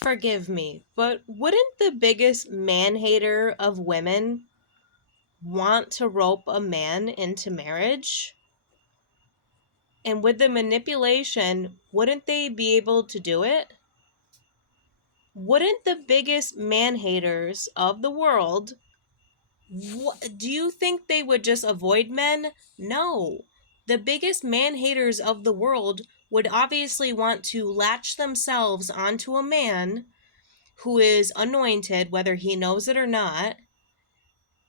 Forgive me, but wouldn't the biggest man hater of women want to rope a man into marriage? And with the manipulation, wouldn't they be able to do it? Wouldn't the biggest man haters of the world, do you think they would just avoid men? No. The biggest man haters of the world would obviously want to latch themselves onto a man who is anointed, whether he knows it or not.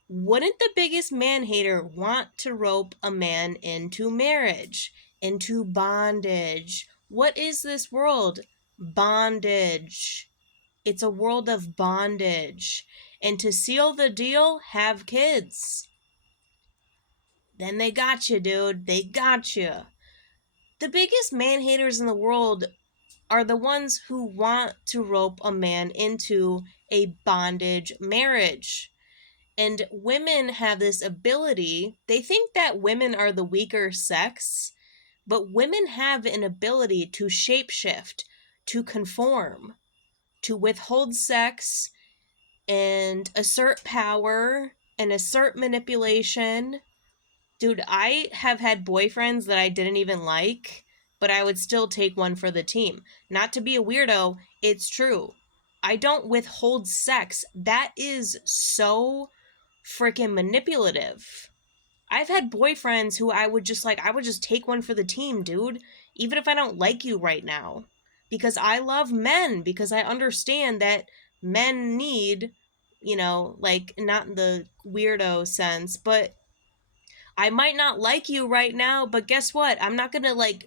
Wouldn't the biggest man hater want to rope a man into marriage, into bondage? What is this world? Bondage. It's a world of bondage. And to seal the deal, have kids. Then they got you, dude. They got you. The biggest man haters in the world are the ones who want to rope a man into a bondage marriage. And women have this ability. They think that women are the weaker sex, but women have an ability to shapeshift, to conform, to withhold sex and assert power and assert manipulation. Dude, I have had boyfriends that I didn't even like, but I would still take one for the team. Not to be a weirdo, it's true. I don't withhold sex. That is so freaking manipulative. I've had boyfriends who I would just take one for the team, dude, even if I don't like you right now. Because I love men, because I understand that men need, like, not in the weirdo sense, but I might not like you right now, but guess what? I'm not gonna, like,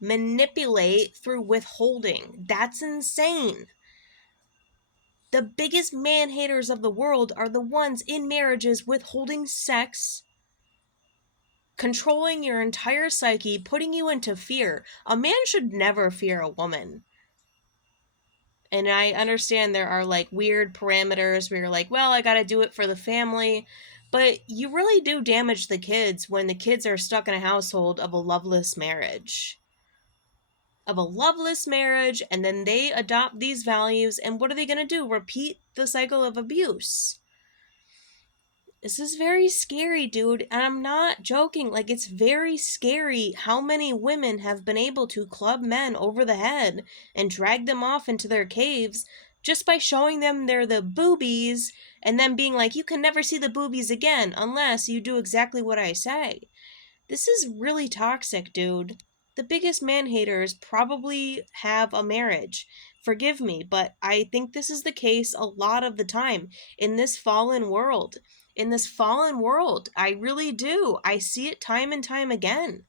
manipulate through withholding. That's insane. The biggest man haters of the world are the ones in marriages withholding sex, controlling your entire psyche, putting you into fear. A man should never fear a woman. And I understand there are, like, weird parameters where you're like, well, I gotta do it for the family. But you really do damage the kids when the kids are stuck in a household of a loveless marriage. And then they adopt these values, and what are they gonna do? Repeat the cycle of abuse. This is very scary, dude, and I'm not joking. Like, it's very scary how many women have been able to club men over the head and drag them off into their caves just by showing them they're the boobies and then being like, you can never see the boobies again unless you do exactly what I say. This is really toxic, dude. The biggest man haters probably have a marriage. Forgive me, but I think this is the case a lot of the time in this fallen world. In this fallen world, I really do. I see it time and time again.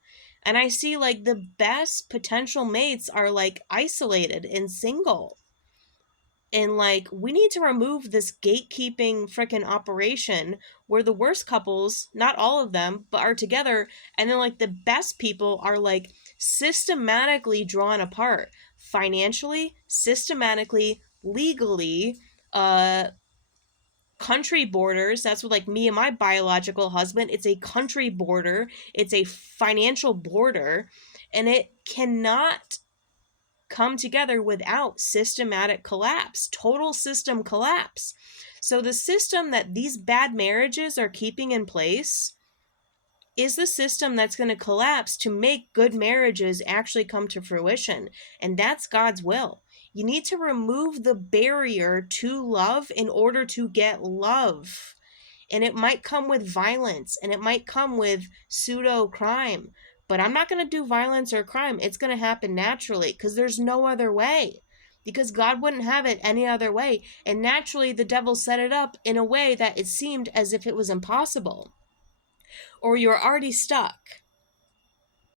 And I see, like, the best potential mates are, like, isolated and single. And, like, we need to remove this gatekeeping frickin' operation where the worst couples, not all of them, but are together, and then, like, the best people are, like, systematically drawn apart. Financially, systematically, legally, country borders. That's what, like, me and my biological husband, it's a country border, it's a financial border, and it cannot come together without systematic collapse, total system collapse. So the system that these bad marriages are keeping in place is the system that's going to collapse to make good marriages actually come to fruition. And that's God's will. You need to remove the barrier to love in order to get love. And it might come with violence, and it might come with pseudo crime. But I'm not going to do violence or crime. It's going to happen naturally because there's no other way. Because God wouldn't have it any other way. And naturally, the devil set it up in a way that it seemed as if it was impossible. Or you're already stuck.